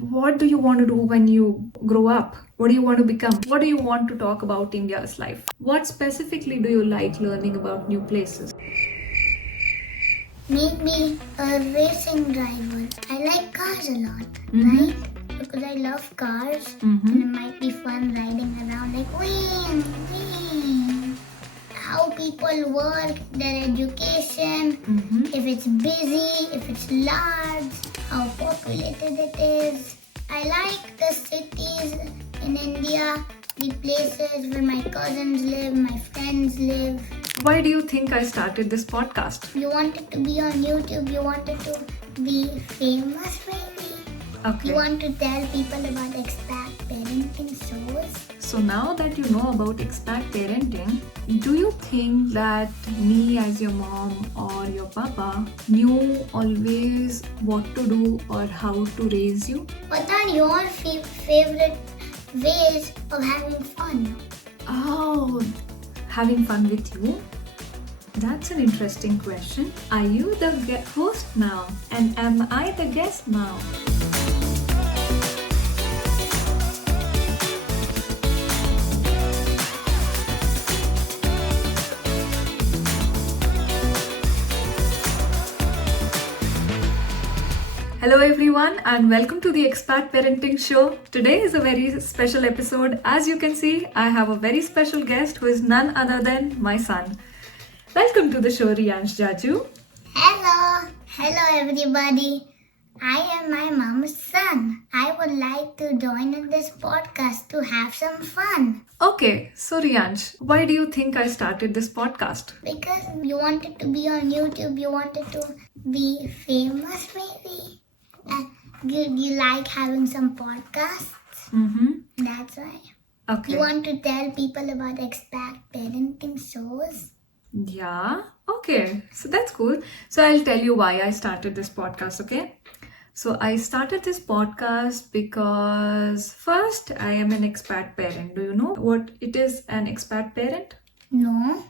what do you want to do when you grow up? What do you want to become? What do you want to talk about India's life? What specifically do you like learning about new places? Maybe a racing driver. I like cars a lot, right? Because I love cars and it might be fun riding around like wing, wing. How people work, their education, if it's busy, if it's large, how populated it is. I like the cities in India, the places where my cousins live, my friends live. Why do you think I started this podcast? You wanted to be on YouTube, you wanted to be famous maybe. Okay. You want to tell people about expat parenting shows. So now that you know about expat parenting, do you think that me as your mom or your papa knew always what to do or how to raise you? What are your favorite ways of having fun? Oh, having fun with you? That's an interesting question. Are you the host now? And am I the guest now? Hello everyone and welcome to the Expat Parenting Show. Today is a very special episode. As you can see, I have a very special guest who is none other than my son. Welcome to the show, Riansh Jaju. Hello! Hello everybody. I am my mom's son. I would like to join in this podcast to have some fun. Okay, so Riansh, why do you think I started this podcast? Because you wanted to be on YouTube, you wanted to be famous maybe. You like having some podcasts. That's why. Okay. You want to tell people about expat parenting shows. Yeah, okay. So that's cool. So I'll tell you why I started this podcast, okay? So I started this podcast because first I am an expat parent. Do you know what it is, an expat parent? No.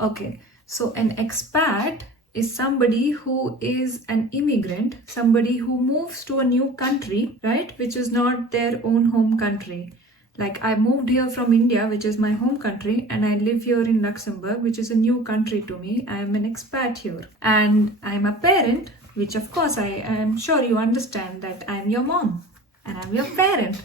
Okay. So an expat is somebody who is an immigrant, somebody who moves to a new country, right? Which is not their own home country. Like I moved here from India, which is my home country, and I live here in Luxembourg, which is a new country to me. I am an expat here. And I'm a parent, which of course I am sure you understand that I'm your mom and I'm your parent.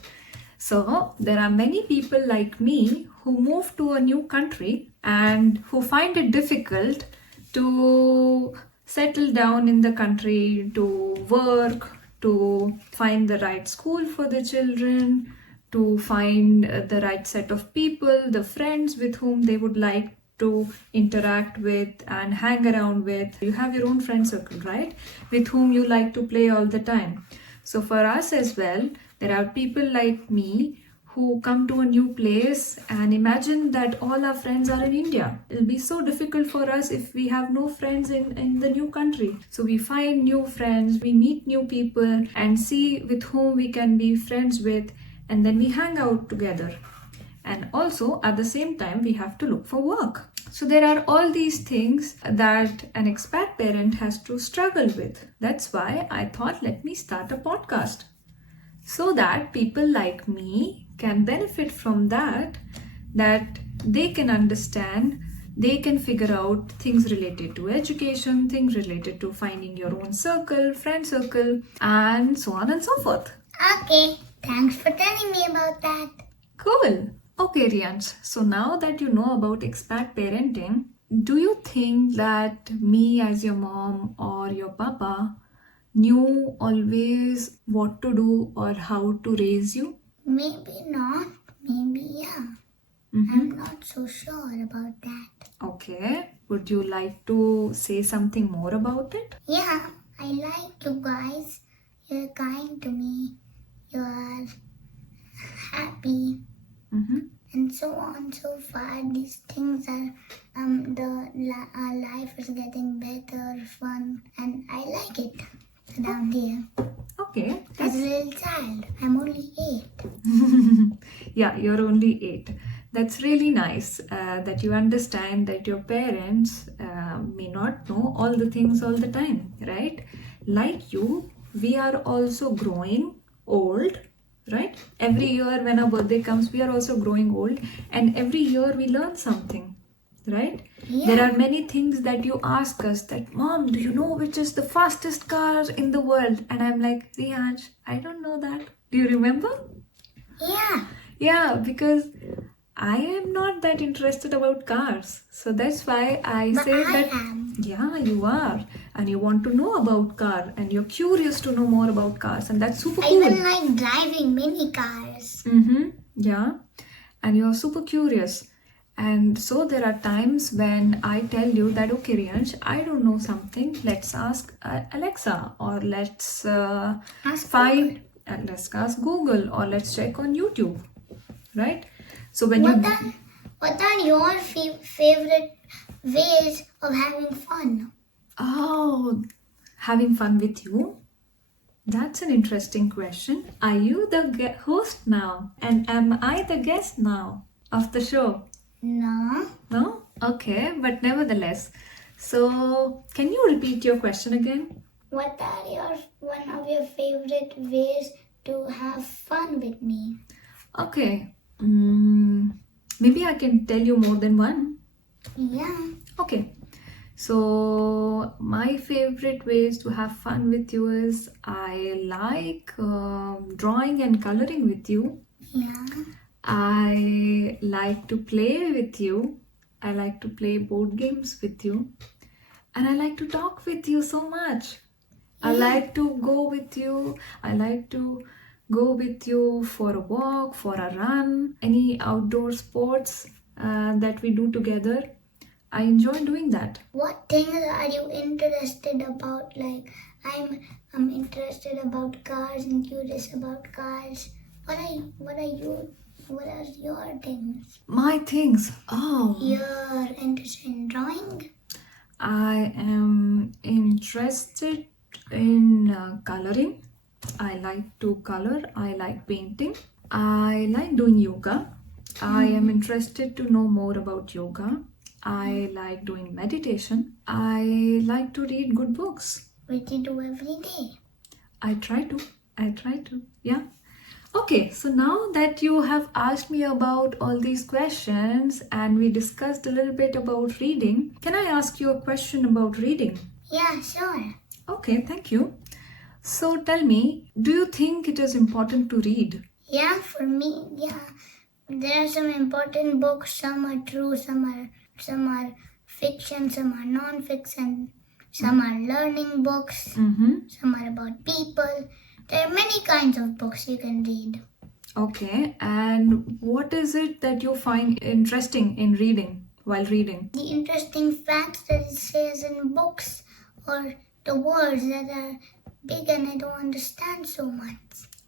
So there are many people like me who move to a new country and who find it difficult to settle down in the country, to work, to find the right school for the children, to find the right set of people, the friends with whom they would like to interact with and hang around with. You have your own friend circle, right? With whom you like to play all the time. So for us as well, there are people like me who come to a new place and imagine that all our friends are in India. It'll be so difficult for us if we have no friends in the new country. So we find new friends, we meet new people and see with whom we can be friends with, and then we hang out together. And also at the same time, we have to look for work. So there are all these things that an expat parent has to struggle with. That's why I thought, let me start a podcast so that people like me can benefit from that they can understand, they can figure out things related to education, things related to finding your own circle, friend circle, and so on and so forth. Okay, thanks for telling me about that. Cool. Okay, Riansh. So now that you know about expat parenting, do you think that me as your mom or your papa knew always what to do or how to raise you? Maybe not, maybe yeah. I'm not so sure about that. Okay. Would you like to say something more about it? Yeah, I like you guys. You're kind to me. You're happy. And so on, so far. These things are, our life is getting better, fun, and I like it down here. Okay. As a little child, I'm only 8. Yeah, you're only 8. That's really nice that you understand that your parents may not know all the things all the time, right? Like you, we are also growing, old, right? Every year when our birthday comes, we are also growing old, and every year we learn something, right? Yeah. There are many things that you ask us that, Mom, do you know which is the fastest car in the world? And I'm like, Riansh, I don't know that. Do you remember? Yeah. Yeah, because I am not that interested about cars. So that's why I But say I that. am. Yeah, you are. And you want to know about car. And you're curious to know more about cars. And that's super I cool. even like driving mini cars. Mm-hmm. Yeah. And you're super curious. And so there are times when I tell you that, okay, Riansh, I don't know something. Let's ask Alexa, or let's Ask find, and let's ask Google, or let's check on YouTube, right? So when What are your favorite ways of having fun? Oh, having fun with you? That's an interesting question. Are you the host now? And am I the guest now of the show? No. No? Okay, but nevertheless. So, can you repeat your question again? What are one of your favorite ways to have fun with me? Okay. Maybe I can tell you more than one. Yeah. Okay. So, my favorite ways to have fun with you is I like drawing and coloring with you. Yeah. I like to play with you. I like to play board games with you. And I like to talk with you so much. I like to go with you. I like to go with you for a walk, for a run, any outdoor sports that we do together. I enjoy doing that. What things are you interested about? Like I'm interested about cars and curious about cars. What are your things? My things. Oh. You're interested in drawing? I am interested in coloring. I like to color. I like painting. I like doing yoga. I am interested to know more about yoga. I like doing meditation. I like to read good books. Which you do every day. I try to. Yeah. Okay, so now that you have asked me about all these questions and we discussed a little bit about reading, can I ask you a question about reading? Yeah, sure. Okay, thank you. So tell me, do you think it is important to read? Yeah, for me, yeah. There are some important books. Some are true, some are fiction, some are non-fiction. Some are learning books. Some are about people. There are many kinds of books you can read. Okay, and what is it that you find interesting in reading while reading? The interesting facts that it says in books, or the words that are big and I don't understand so much.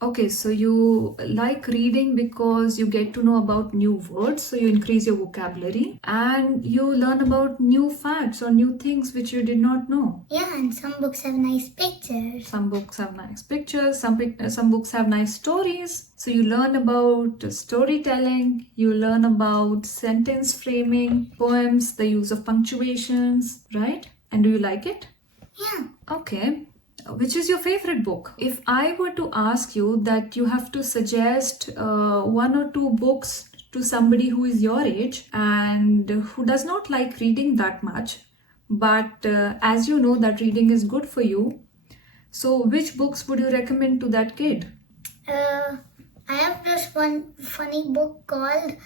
Okay, so you like reading because you get to know about new words, so you increase your vocabulary and you learn about new facts or new things which you did not know. Yeah, and some books have nice pictures. Some books have nice pictures, some books have nice stories. So you learn about storytelling, you learn about sentence framing, poems, the use of punctuations, right? And do you like it? Yeah. Okay. Which is your favorite book? If I were to ask you that you have to suggest one or two books to somebody who is your age and who does not like reading that much, but as you know that reading is good for you, so which books would you recommend to that kid? I have this one funny book called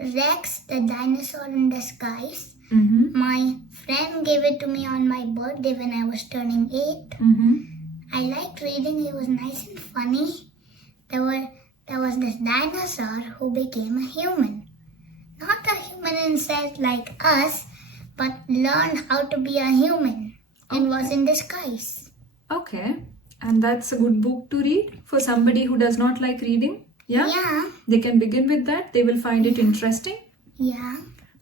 Rex, the Dinosaur in Disguise. My friend gave it to me on my birthday when I was turning 8. I liked reading. It was nice and funny. There was this dinosaur who became a human. Not a human in sense like us, but learned how to be a human and was in disguise. Okay. And that's a good book to read for somebody who does not like reading? Yeah? Yeah. They can begin with that. They will find it interesting. Yeah.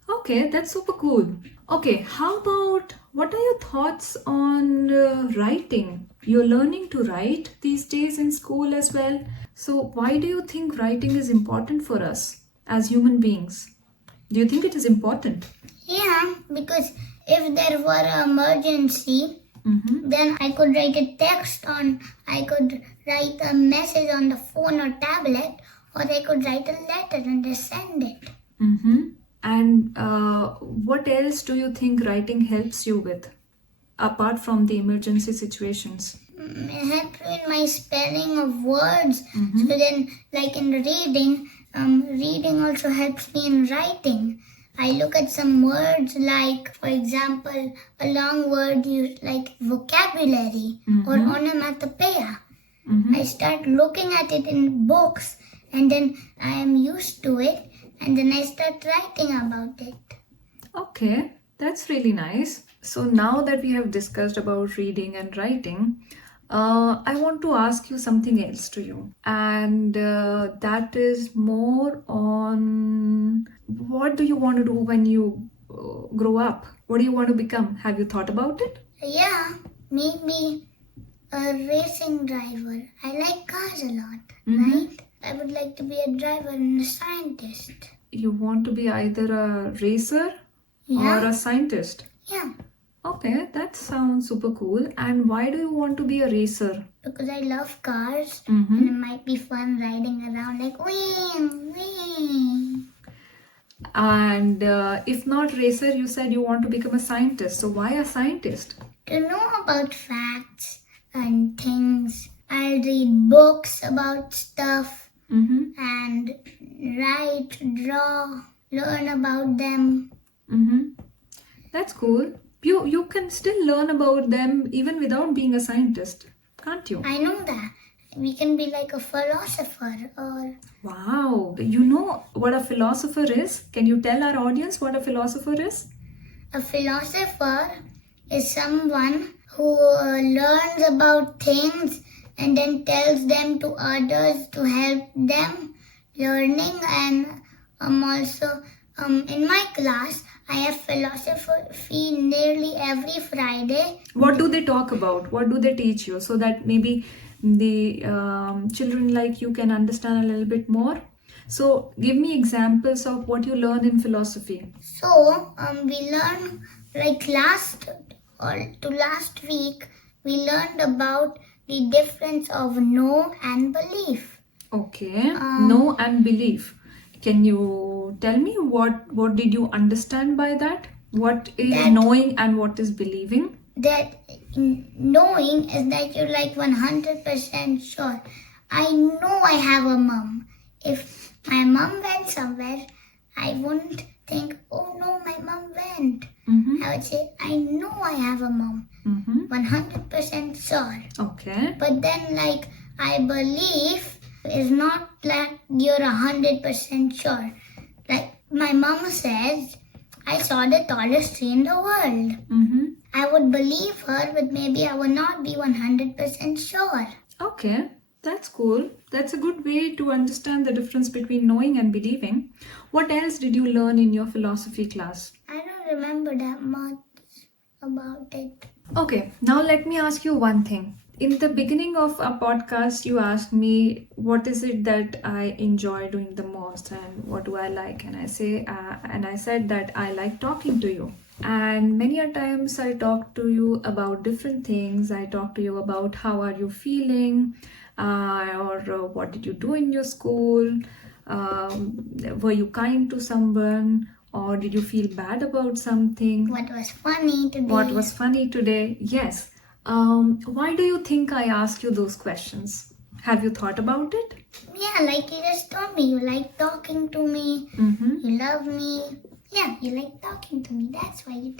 Okay, that's super cool. Okay, how about what are your thoughts on writing? You're learning to write these days in school as well. So why do you think writing is important for us as human beings? Do you think it is important? Yeah, because if there were an emergency, then I could write a text on, I could write a message on the phone or tablet, or I could write a letter and just send it. And what else do you think writing helps you with, apart from the emergency situations? It helps me in my spelling of words. So then, like in reading, reading also helps me in writing. I look at some words like, for example, a long word like vocabulary or onomatopoeia. I start looking at it in books, and then I am used to it, and then I start writing about it. Okay, that's really nice. So now that we have discussed about reading and writing, I want to ask you something else to you, and that is more on what do you want to do when you grow up? What do you want to become? Have you thought about it? Yeah, maybe a racing driver. I like cars a lot, right? I would like to be a driver and a scientist. You want to be either a racer or a scientist? Yeah. Okay, that sounds super cool. And why do you want to be a racer? Because I love cars and it might be fun riding around like wee, wee. And if not racer, you said you want to become a scientist. So why a scientist? To know about facts and things. I'll read books about stuff and write, draw, learn about them. That's cool. You can still learn about them even without being a scientist, can't you? I know that. We can be like a philosopher or... Wow, you know what a philosopher is? Can you tell our audience what a philosopher is? A philosopher is someone who learns about things and then tells them to others to help them learning. And also in my class, I have philosophy nearly every Friday. What do they talk about? What do they teach you? So that maybe the children like you can understand a little bit more. So give me examples of what you learn in philosophy. So we learn like last week we learned about the difference of know and belief. Okay, know and belief. Can you tell me what did you understand by that? What is knowing and what is believing? That knowing is that you're like 100% sure. I know I have a mom. If my mom went somewhere, I wouldn't think, oh no, my mom went. I would say, I know I have a mom. 100% sure. Okay. But then like I believe is not like you're 100% sure. Like my mom says, I saw the tallest tree in the world. I would believe her, but maybe I would not be 100% sure. Okay, that's cool. That's a good way to understand the difference between knowing and believing. What else did you learn in your philosophy class? I don't remember that much about it. Okay, now let me ask you one thing. In the beginning of our podcast, you asked me what is it that I enjoy doing the most and what do I like, and I said that I like talking to you. And many a times I talk to you about different things. I talk to you about how are you feeling, or what did you do in your school, were you kind to someone, or did you feel bad about something? What was funny today? What was funny today? Yes. Why do you think I ask you those questions? Have you thought about it? Yeah, like you just told me, you like talking to me, you love me. Yeah, you like talking to me. That's why you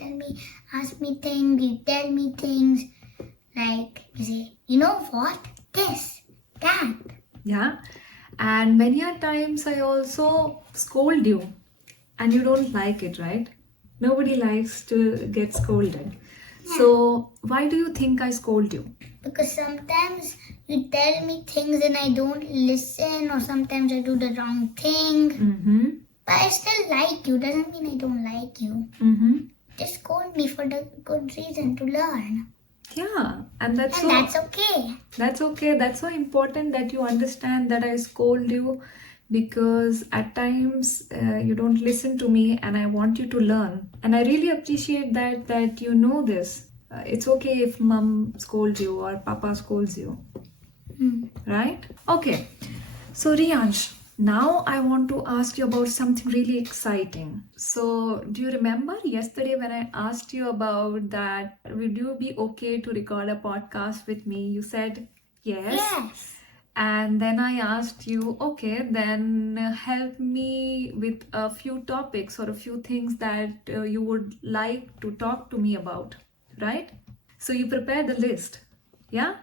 ask me things, you tell me things. Like, you say, you know what? This, that. Yeah. And many a times I also scold you. And you don't like it, right? Nobody likes to get scolded. Yeah. So why do you think I scold you? Because sometimes you tell me things and I don't listen, or sometimes I do the wrong thing. But I still like you. Doesn't mean I don't like you. Just scold me for the good reason to learn. Yeah, and that's okay. That's okay. That's so important that you understand that I scold you, because at times you don't listen to me and I want you to learn. And I really appreciate that you know this. It's okay if mom scolds you or papa scolds you. right? Okay, so Riansh, now I want to ask you about something really exciting. So, do you remember yesterday when I asked you about that? Would you be okay to record a podcast with me? You said yes. Yes. And then I asked you, okay, then help me with a few topics or a few things that you would like to talk to me about, right? So you prepare the list, yeah?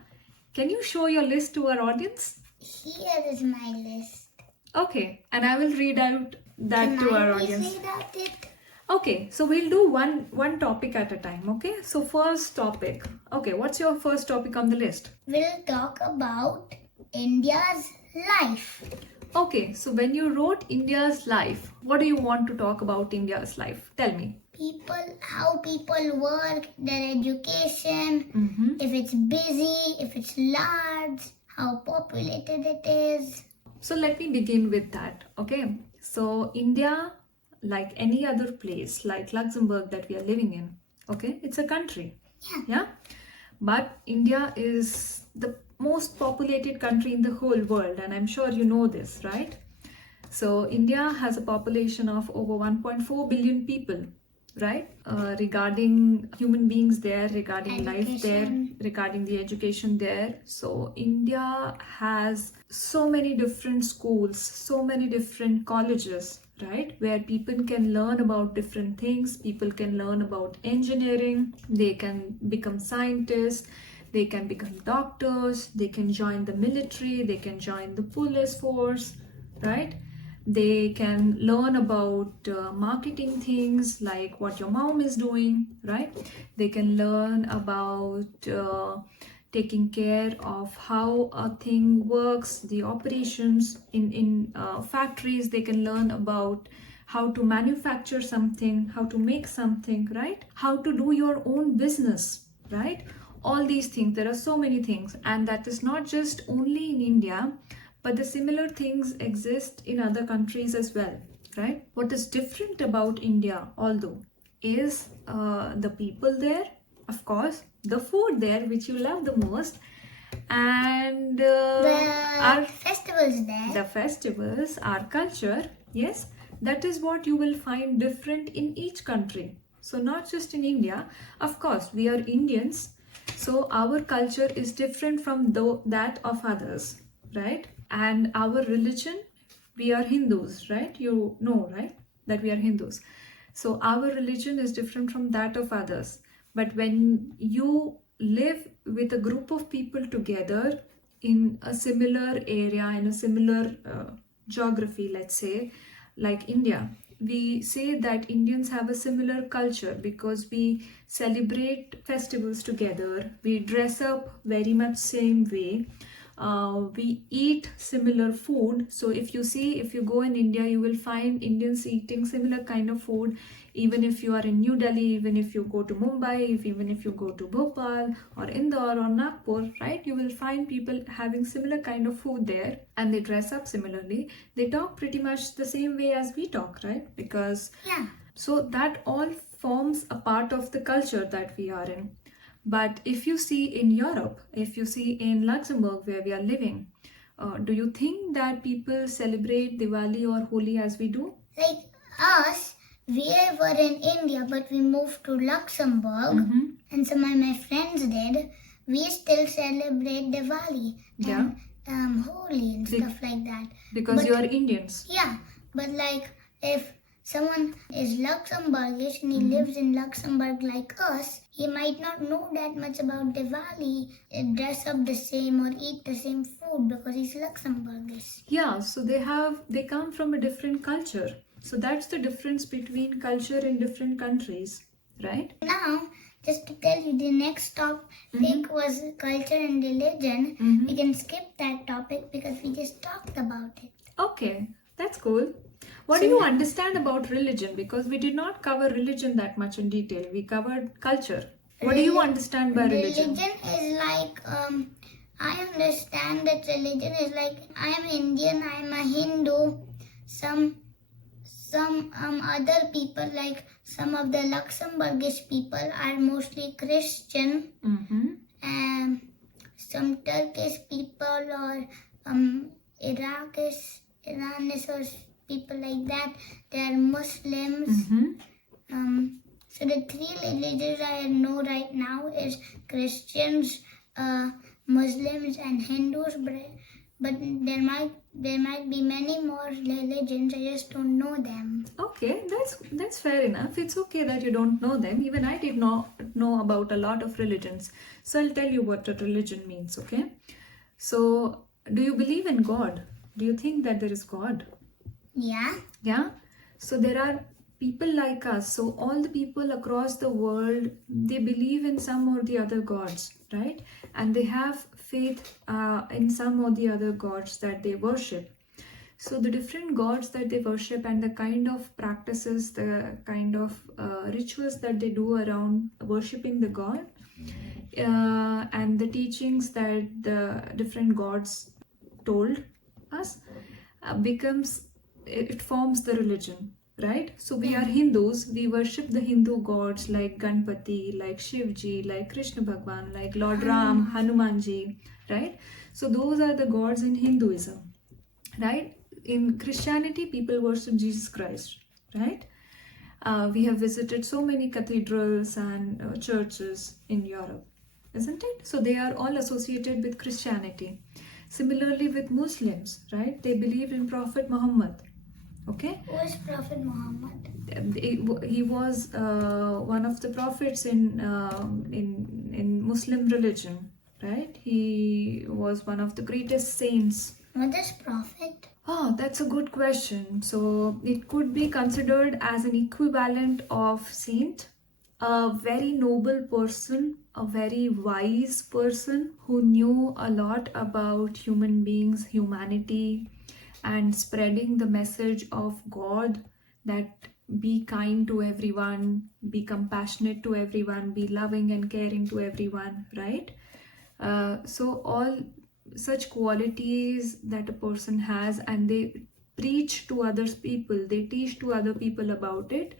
Can you show your list to our audience? Here is my list. Okay, and I will read out that to our audience. Read out it? Okay, so we'll do one topic at a time, okay? So first topic. Okay, what's your first topic on the list? We'll talk about India's life. Okay, so when you wrote India's life, what do you want to talk about India's life? Tell me. How people work, their education, if it's busy, if it's large, how populated it is. So let me begin with that, okay? So India, like any other place, like Luxembourg that we are living in, okay? It's a country, yeah? But India is the most populated country in the whole world, and I'm sure you know this, right? So India has a population of over 1.4 billion people, right? Regarding human beings there, regarding life there, regarding the education there. So India has so many different schools, so many different colleges, right? Where people can learn about different things. People can learn about engineering. They can become scientists. They can become doctors. They can join the military. They can join the police force, right? They can learn about marketing things like what your mom is doing, right? They can learn about taking care of how a thing works, the operations in factories. They can learn about how to manufacture something, how to make something, right? How to do your own business, right? All these things. There are so many things, and that is not just only in India, but the similar things exist in other countries as well, right? What is different about India, although, is the people there, of course, the food there, which you love the most, and our festivals there. The festivals, our culture, yes, that is what you will find different in each country. So not just in India, of course, we are Indians, so our culture is different from that of others, right? And our religion, we are Hindus, right? You know, right? That we are Hindus. So our religion is different from that of others. But when you live with a group of people together in a similar area, in a similar geography, let's say, like India, we say that Indians have a similar culture because we celebrate festivals together. We dress up very much same way. We eat similar food. So if you go in India, you will find Indians eating similar kind of food. Even if you are in New Delhi, even if you go to Mumbai, even if you go to Bhopal or Indore or Nagpur, right? You will find people having similar kind of food there, and they dress up similarly. They talk pretty much the same way as we talk, right? Because so that all forms a part of the culture that we are in. But if you see in Europe, if you see in Luxembourg where we are living, do you think that people celebrate Diwali or Holi as we do? Like us, we were in India, but we moved to Luxembourg, and some of my friends did. We still celebrate Diwali and Holi and stuff like that. Because you are Indians. Yeah, but like if someone is Luxembourgish and he lives in Luxembourg like us, he might not know that much about Diwali, dress up the same or eat the same food because he's Luxembourgish. Yeah, so they come from a different culture. So that's the difference between culture in different countries, right? Now, just to tell you, the next topic was culture and religion. We can skip that topic because we just talked about it. Okay, that's cool. What do you understand about religion? Because we did not cover religion that much in detail. We covered culture. What do you understand by religion? Religion is like, I understand that religion is like, I am Indian, I am a Hindu. Some other people, like some of the Luxembourgish people, are mostly Christian. some Turkish people or Iranis or people like that. They are Muslims. So the three religions I know right now is Christians, Muslims, and Hindus. But there might be many more religions. I just don't know them. Okay, that's fair enough. It's okay that you don't know them. Even I did not know about a lot of religions. So I'll tell you what a religion means, okay? So, do you believe in God? Do you think that there is God? Yeah. Yeah? So there are people like us. So all the people across the world, they believe in some or the other gods, right? And they have faith in some or the other gods that they worship. So the different gods that they worship and the kind of practices, the kind of rituals that they do around worshipping the god, and the teachings that the different gods told us it forms the religion, right? So we are Hindus, we worship the Hindu gods like Ganpati, like Shivji, like Krishna Bhagwan, like Lord Ram, Hanumanji, right? So those are the gods in Hinduism, right? In Christianity, people worship Jesus Christ, right? We have visited so many cathedrals and churches in Europe, isn't it? So they are all associated with Christianity. Similarly with Muslims, right? They believe in Prophet Muhammad. Okay? Who is Prophet Muhammad? He was one of the prophets in Muslim religion, right? He was one of the greatest saints. What is prophet? Oh, that's a good question. So it could be considered as an equivalent of saint, a very noble person, a very wise person who knew a lot about human beings, humanity, and spreading the message of God that be kind to everyone, be compassionate to everyone, be loving and caring to everyone, right? So all such qualities that a person has, and they preach to others people, they teach to other people about it,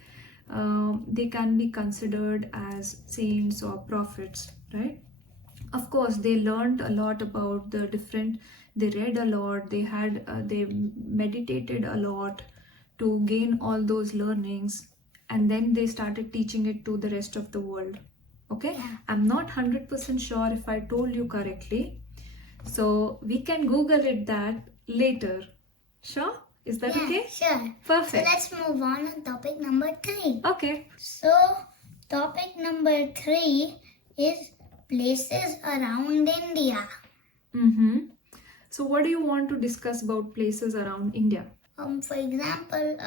they can be considered as saints or prophets, right? Of course, they learned a lot about the different, they read a lot, they meditated a lot to gain all those learnings, and then they started teaching it to the rest of the world. Okay, I'm not 100% sure if I told you correctly, so we can Google it that later. Sure? Is that okay? Sure. Perfect. So let's move on to topic number 3. Okay. So topic number 3 is places around India. So what do you want to discuss about places around India? For example,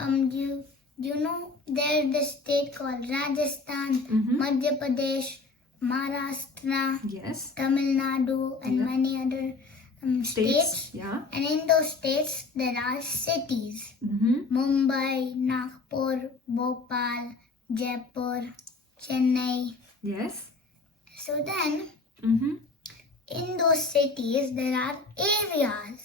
you know there's this state called Rajasthan, Madhya Pradesh, Maharashtra, Yes. Tamil Nadu, and many other states. Yeah. And in those states, there are cities. Mumbai, Nagpur, Bhopal, Jaipur, Chennai. Yes. So then, in those cities, there are areas.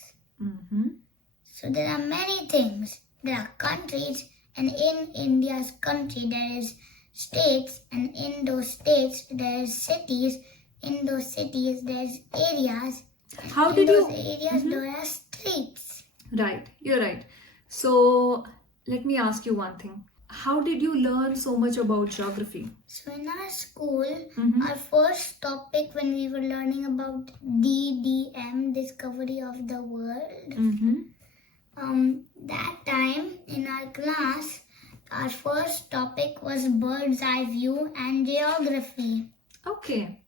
So there are many things. There are countries, and in India's country, there is states, and in those states, there is cities. In those cities, there's areas. How In did those you? areas, there are streets. Right, you're right. So let me ask you one thing. How did you learn so much about geography? So in our school, our first topic when we were learning about DDM, Discovery of the World, that time in our class, our first topic was bird's eye view and geography. Okay.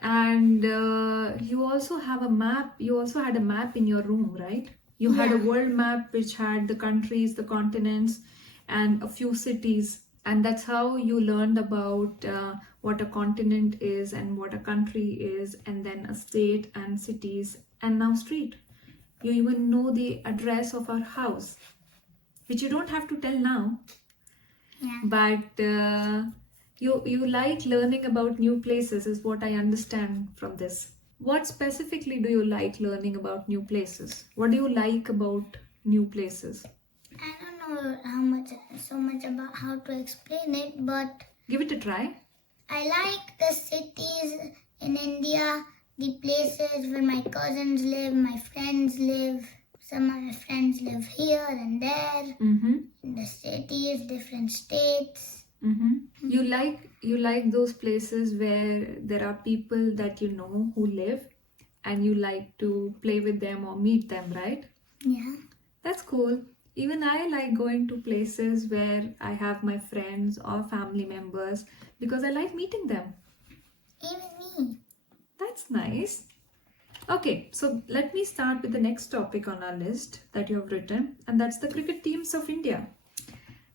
And you also have a map. You also had a map in your room, right? You had a world map which had the countries, the continents, and a few cities. And that's how you learned about what a continent is and what a country is, and then a state and cities, and now street. You even know the address of our house, which you don't have to tell now. Yeah. But you like learning about new places, is what I understand from this. What specifically do you like learning about new places? What do you like about new places? I don't know so much about how to explain it, but Give it a try. I like the cities in India the places where my cousins live, my friends live. Some of my friends live here and there, in the cities, different states. You like those places where there are people that you know who live, and you like to play with them or meet them, right? Yeah. That's cool. Even I like going to places where I have my friends or family members because I like meeting them. Even me. That's nice. Okay, so let me start with the next topic on our list that you have written, and that's the cricket teams of India.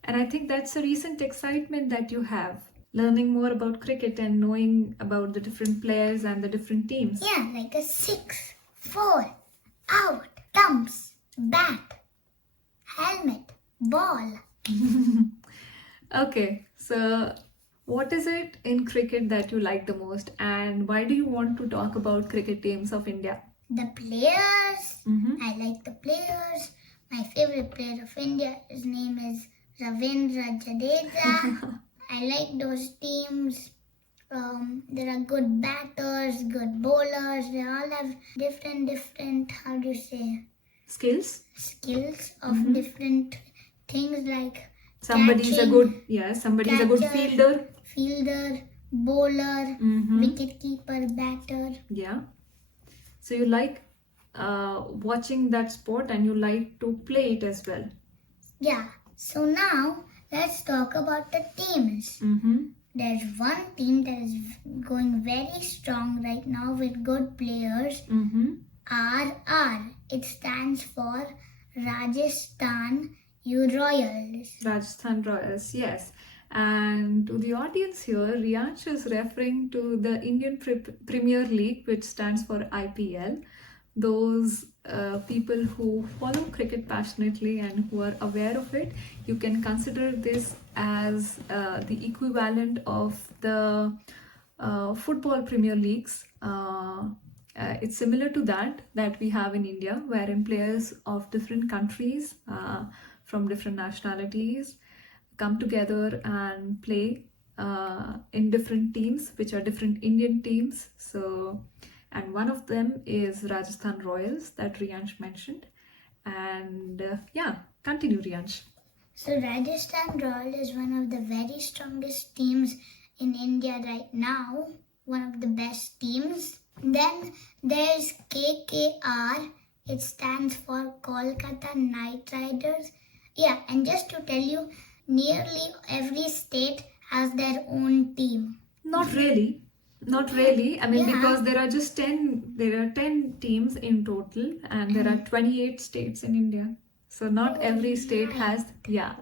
And I think that's a recent excitement that you have, learning more about cricket and knowing about the different players and the different teams. Yeah, like a 6, 4, out, stumps, bat, helmet, ball. Okay, so what is it in cricket that you like the most, and why do you want to talk about cricket teams of India? The players. I like the players. My favorite player of India, his name is Ravindra Jadeja. I like those teams. There are good batters, good bowlers. They all have different, how do you say, Skills? skills of different things like Somebody's a catching, good, somebody's a good catcher, fielder. bowler, wicket keeper, batter. Yeah. So you like watching that sport and you like to play it as well. Yeah. So now let's talk about the teams. There's one team that is going very strong right now with good players. RR. It stands for Rajasthan Royals. Rajasthan Royals, yes. And to the audience here, Riansh is referring to the Indian Premier League, which stands for IPL. Those people who follow cricket passionately and who are aware of it, you can consider this as the equivalent of the football Premier Leagues. It's similar to that we have in India, wherein players of different countries from different nationalities come together and play in different teams, which are different Indian teams. So, and one of them is Rajasthan Royals that Riansh mentioned. And continue, Riansh. So Rajasthan Royal is one of the very strongest teams in India right now. One of the best teams. Then there's KKR. It stands for Kolkata Knight Riders. Yeah, and just to tell you, nearly every state has their own team. Not really. I mean, because there are 10 teams in total, and there are 28 states in India. So not every state has,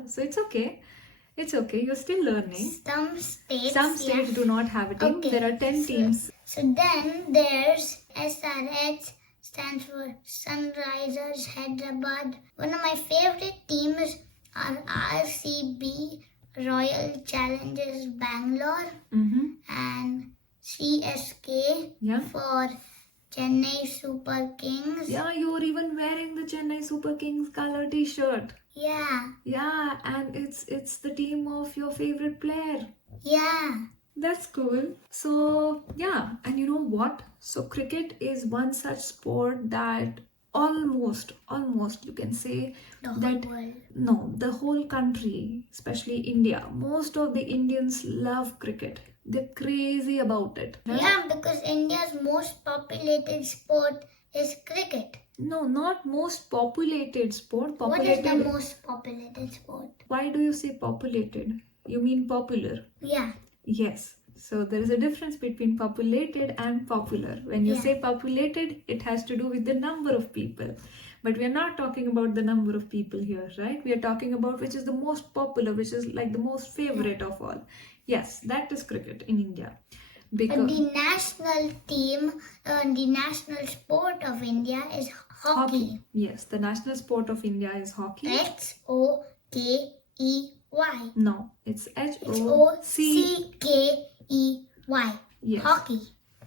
so it's okay. It's okay, you're still learning. Some states do not have a team. Okay. There are 10 teams. So then there's SRH, stands for Sunrisers Hyderabad. One of my favorite teams are RCB, Royal Challengers Bangalore, and CSK for Chennai Super Kings. Yeah, you're even wearing the Chennai Super Kings color t-shirt. Yeah. Yeah, and it's the team of your favorite player. Yeah. That's cool. So, and you know what? So, cricket is one such sport that almost you can say the whole country, especially India, most of the Indians love cricket. They're crazy about it. Right? Yeah, because India's most populated sport is cricket. No, not most populated sport. What is the most populated sport? Why do you say populated? You mean popular? Yeah. Yes. So there is a difference between populated and popular. When you say populated, it has to do with the number of people. But we are not talking about the number of people here, right? We are talking about which is the most popular, which is like the most favorite of all. Yes, that is cricket in India. Because the national team, the national sport of India is hockey. Yes, the national sport of India is hockey. H-O-K-E-Y. No, it's H-O-C-K-E-Y. Yes. Hockey.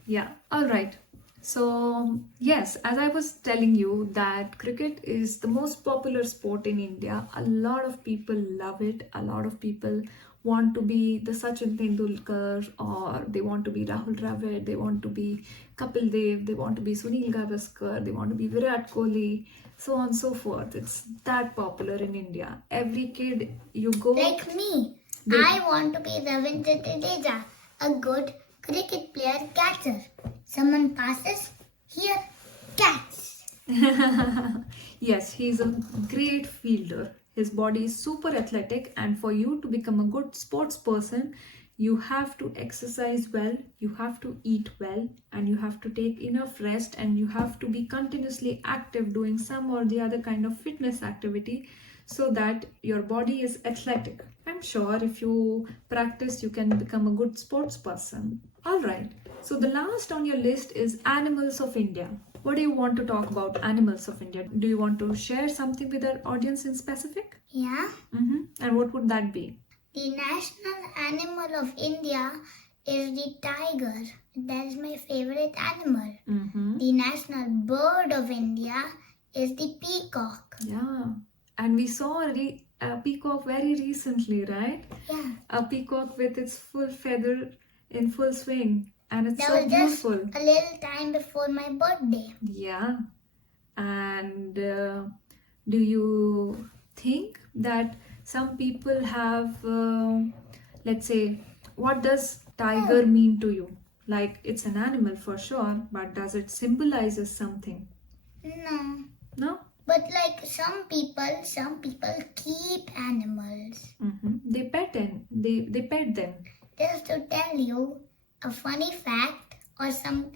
Yeah, all right. So, yes, as I was telling you, that cricket is the most popular sport in India. A lot of people love it. A lot of people want to be the Sachin Tendulkar, or they want to be Rahul Dravid, they want to be Kapil Dev, they want to be Sunil Gavaskar, they want to be Virat Kohli, so on and so forth. It's that popular in India. Every kid you go... Like me, I want to be Ravindra Jadeja, a good cricket player catcher. Someone passes, here, catch. Yes, he's a great fielder. His body is super athletic, and for you to become a good sports person, you have to exercise well, you have to eat well, and you have to take enough rest, and you have to be continuously active doing some or the other kind of fitness activity so that your body is athletic. I'm sure if you practice, you can become a good sports person. All right. So the last on your list is animals of India. What do you want to talk about animals of India? Do you want to share something with our audience in specific? Yeah. And what would that be? The national animal of India is the tiger. That is my favorite animal. The national bird of India is the peacock. Yeah. And we saw a peacock very recently, right? Yeah. A peacock with its full feather in full swing. And it's That so was beautiful. just a little time before my birthday. Yeah. And do you think that some people have, let's say, what does tiger mean to you? Like, it's an animal for sure, but does it symbolizes something? No. No? But like some people keep animals. They pet them. They pet them. Just to tell you a funny fact, or some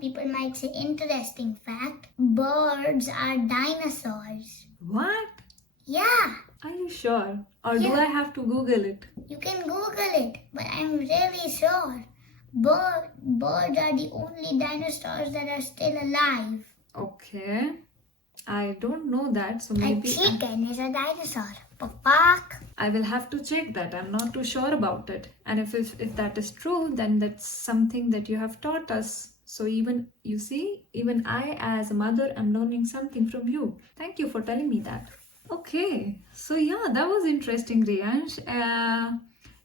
people might say interesting fact, birds are dinosaurs. What? Yeah, Are you sure? Or do Yeah. I have to Google it? you can Google it, but I'm really sure. Birds are the only dinosaurs that are still alive. Okay. I don't know that, so A maybe chicken is a dinosaur. Quack. I will have to check that. I'm not too sure about it. And if that is true, then that's something that you have taught us. So even, you see, even I as a mother, am learning something from you. Thank you for telling me that. Okay, so yeah, that was interesting, Riansh.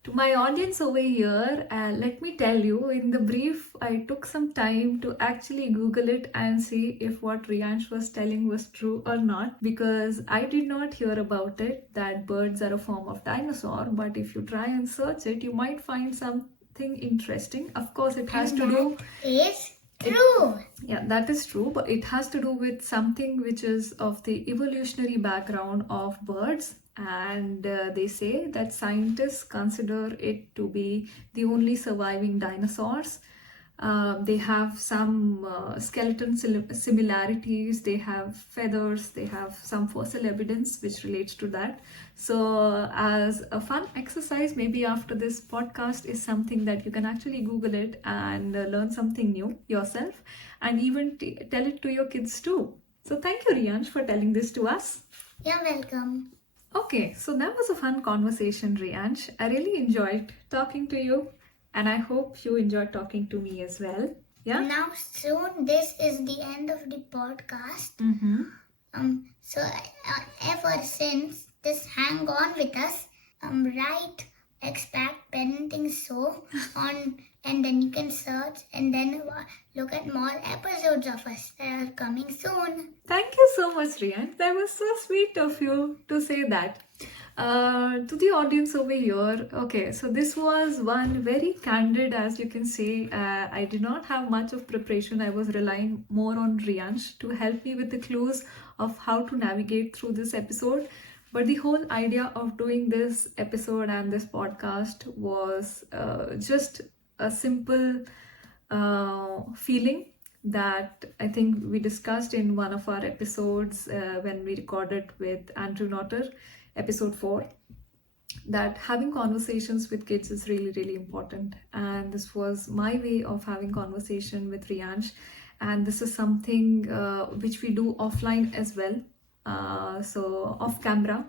To my audience over here, let me tell you, in the brief, I took some time to actually Google it and see if what Riansh was telling was true or not, because I did not hear about it, that birds are a form of dinosaur. But if you try and search it, you might find something interesting. Of course, it has to do... Is true. Yeah, that is true, but it has to do with something which is of the evolutionary background of birds. And they say that scientists consider it to be the only surviving dinosaurs. They have some skeleton similarities, they have feathers, they have some fossil evidence which relates to that. So as a fun exercise, maybe after this podcast is something that you can actually Google it and learn something new yourself, and even tell it to your kids too. So thank you, Riansh, for telling this to us. You're welcome. Okay, so that was a fun conversation, Riansh. I really enjoyed talking to you, and I hope you enjoyed talking to me as well. Yeah? Now soon this is the end of the podcast. So ever since, just hang on with us. Write Expat Parenting Show on, and then you can search and then look at more episodes of us that are coming soon. Thank you so much, Rian. That was so sweet of you to say that. To the audience over here, okay, so this was one very candid, as you can see. I did not have much of preparation. I was relying more on Riansh to help me with the clues of how to navigate through this episode. But the whole idea of doing this episode and this podcast was just a simple feeling that I think we discussed in one of our episodes when we recorded with Andrew Notter, episode 4, that having conversations with kids is really, really important. And this was my way of having conversation with Riansh. And this is something which we do offline as well. So off camera,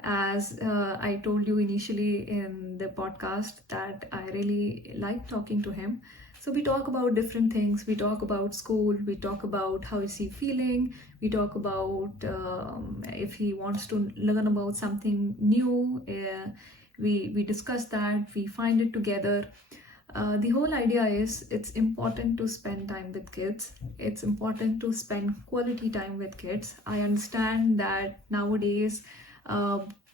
as I told you initially in the podcast, that I really like talking to him. So we talk about different things. We talk about school. We talk about how is he feeling. We talk about if he wants to learn about something new. We discuss that. We find it together. The whole idea is it's important to spend time with kids. It's important to spend quality time with kids. I understand that nowadays,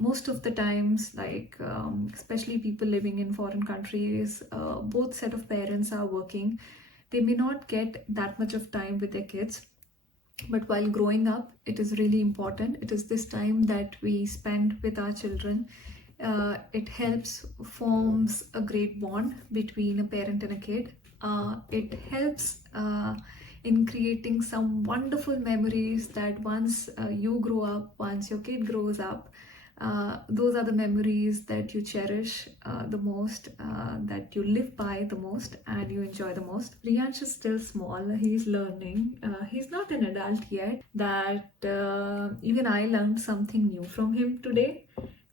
most of the times, especially people living in foreign countries, both set of parents are working. They may not get that much of time with their kids. But while growing up, it is really important. It is this time that we spend with our children. It forms a great bond between a parent and a kid. It helps in creating some wonderful memories that once you grow up, once your kid grows up, those are the memories that you cherish the most, that you live by the most, and you enjoy the most. Riansh is still small. He's learning. He's not an adult yet. That even I learned something new from him today,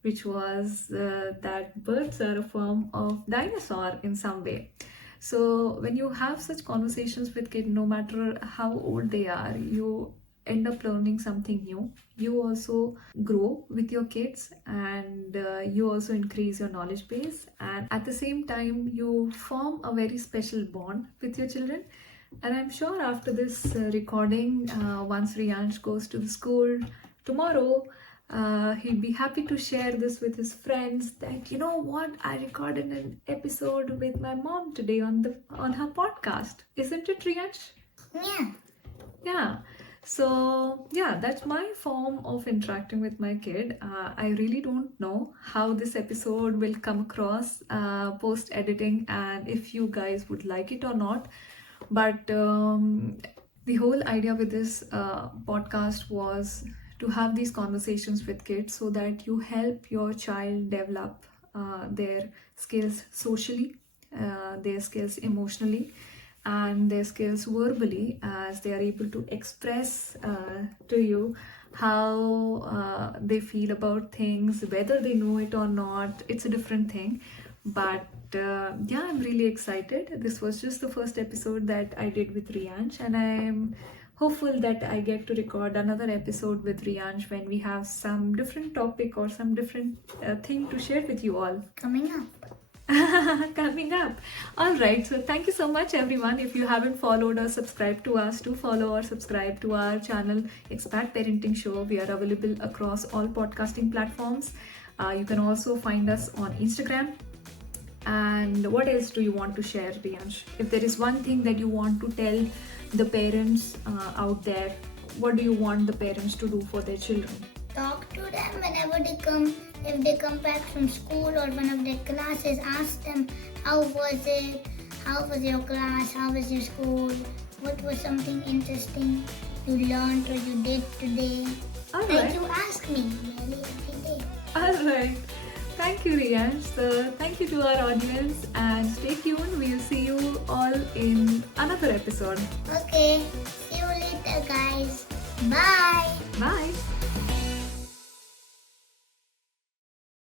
which was that birds are a form of dinosaur in some way. So when you have such conversations with kids, no matter how old they are, you end up learning something new. You also grow with your kids, and you also increase your knowledge base, and at the same time you form a very special bond with your children. And I'm sure after this recording, once Riansh goes to the school tomorrow, he'd be happy to share this with his friends that, you know what, I recorded an episode with my mom today on her podcast. Isn't it, Riansh? Yeah. So yeah, that's my form of interacting with my kid. I really don't know how this episode will come across post editing, and if you guys would like it or not. But the whole idea with this podcast was to have these conversations with kids so that you help your child develop their skills socially, their skills emotionally, and their skills verbally, as they are able to express to you how they feel about things. Whether they know it or not, it's a different thing. But yeah, I'm really excited. This was just the first episode that I did with Riansh, and I'm hopeful that I get to record another episode with Riansh when we have some different topic or some different thing to share with you all. Coming up. Coming up. All right. So thank you so much, everyone. If you haven't followed or subscribed to us, do follow or subscribe to our channel, Expat Parenting Show. We are available across all podcasting platforms. You can also find us on Instagram. And what else do you want to share, Riansh? If there is one thing that you want to tell the parents out there, what do you want the parents to do for their children? Talk to them whenever they come. If they come back from school or one of their classes, ask them, how was it? How was your class? How was your school? What was something interesting you learned or you did today? All like right. you ask me nearly every day. All right. Thank you, Riansh. So thank you to our audience, and stay tuned. We'll see you all in another episode. Okay, see you later, guys. Bye. Bye.